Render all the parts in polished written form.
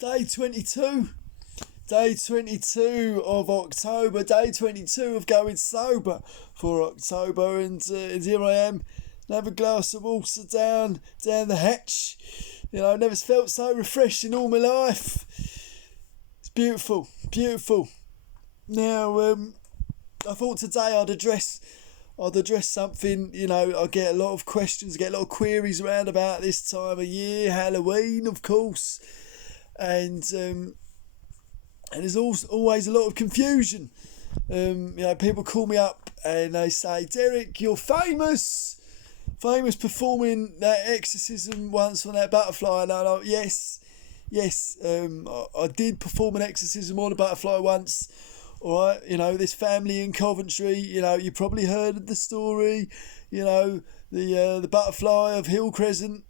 Day 22. Day 22 of October. Day 22 of going sober for October. And here I am. Have a glass of water down the hatch. You know, I've never felt so refreshed in all my life. It's beautiful. Now, I thought today I'd address something. You know, I get a lot of questions, get a lot of queries around about this time of year, Halloween, of course, and there's always a lot of confusion. You know, people call me up and they say, Derek, you're famous performing that exorcism once on that butterfly. And I'm like, yes, I did perform an exorcism on a butterfly once. All right, you know, this family in Coventry, you know, you probably heard of the story, you know, the butterfly of Hill Crescent.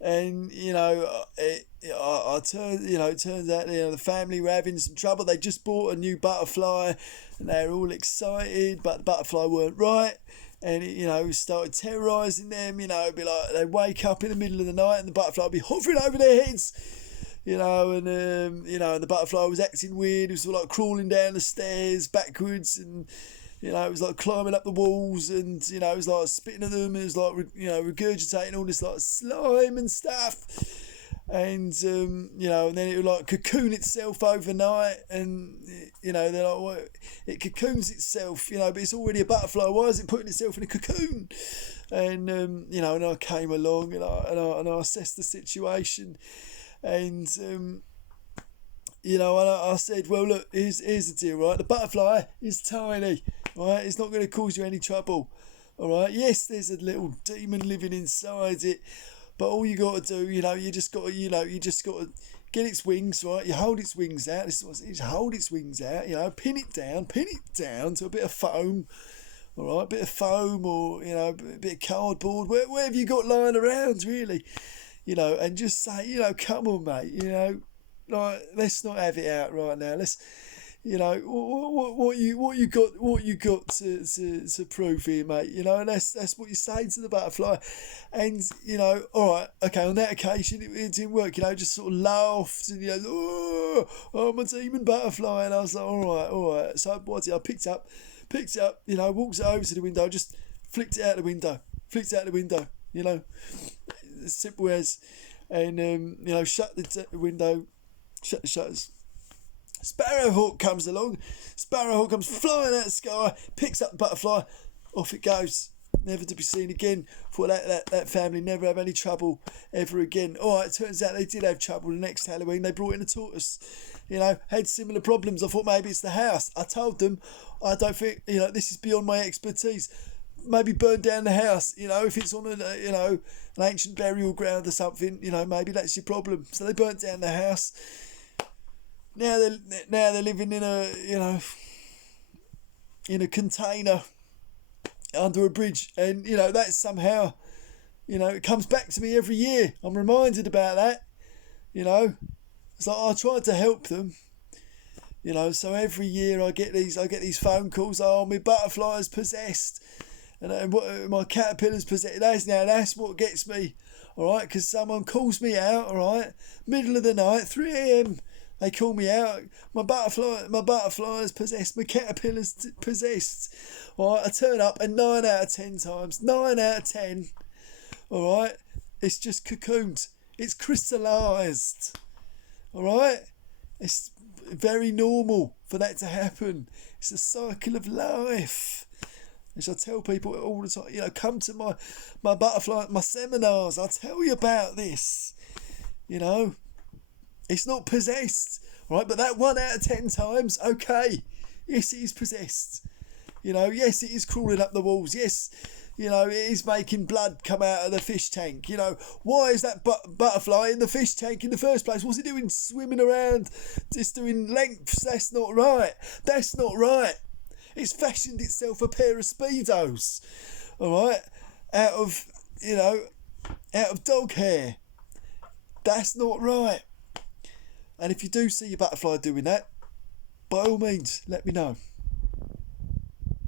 And, you know, it turns out, you know, the family were having some trouble. They just bought a new butterfly and they were all excited, but the butterfly weren't right. And it, you know, started terrorising them. You know, it'd be like they wake up in the middle of the night and the butterfly would be hovering over their heads. You know, and and the butterfly was acting weird. It was like crawling down the stairs backwards, and you know, it was like climbing up the walls, and you know, it was like spitting at them. It was like regurgitating all this like slime and stuff. And you know, and then it would like cocoon itself overnight, and you know, they're like, well, it cocoons itself, you know, but it's already a butterfly. Why is it putting itself in a cocoon? And you know, and I came along and I assessed the situation, and you know, and I said, well, look, here's the deal, right? The butterfly is tiny, right? It's not going to cause you any trouble, all right? Yes, there's a little demon living inside it. But all you got to do, you know, you just got to get its wings, right? You hold its wings out. Hold its wings out, you know, pin it down to a bit of foam, all right? A bit of foam or, you know, a bit of cardboard, whatever you got lying around, really, you know, and just say, you know, come on, mate, you know, like, let's not have it out right now. Let's, you know, what you got to prove here, mate. You know, and that's what you say to the butterfly. And you know, all right, okay. On that occasion, it didn't work. You know, just sort of laughed and you know, oh, my demon butterfly. And I was like, all right. So what did I picked it up. You know, walked it over to the window, just flicked it out the window. You know, as simple as, and you know, shut the window, shut the shutters. Sparrowhawk comes flying out of the sky, picks up the butterfly, off it goes, never to be seen again. For that family never have any trouble ever again. Alright, it turns out they did have trouble the next Halloween. They brought in a tortoise, you know, had similar problems. I thought maybe it's the house. I told them, I don't think, you know, this is beyond my expertise. Maybe burn down the house, you know, if it's on an ancient burial ground or something, you know, maybe that's your problem. So they burnt down the house. Now they're living in a container under a bridge, and you know that's somehow, you know, it comes back to me every year. I'm reminded about that, you know. It's like I tried to help them, you know. So every year I get these phone calls. Oh, my butterfly's possessed, and my caterpillar's possessed. That's what gets me, all right, because someone calls me out, all right, middle of the night, 3 a.m. They call me out. My butterfly is possessed. My caterpillar's possessed. All right, I turn up, and 9 out of 10 times, all right, it's just cocooned. It's crystallised. All right, it's very normal for that to happen. It's a cycle of life. Which I tell people all the time. You know, come to my butterfly, my seminars. I'll tell you about this. You know. It's not possessed, right? But that 1 out of 10 times, okay, yes, it is possessed. You know, yes, it is crawling up the walls. Yes, you know, it is making blood come out of the fish tank. You know, why is that butterfly in the fish tank in the first place? What's it doing swimming around, just doing lengths? That's not right. It's fashioned itself a pair of Speedos, all right, out of dog hair. That's not right. And if you do see your butterfly doing that, by all means, let me know.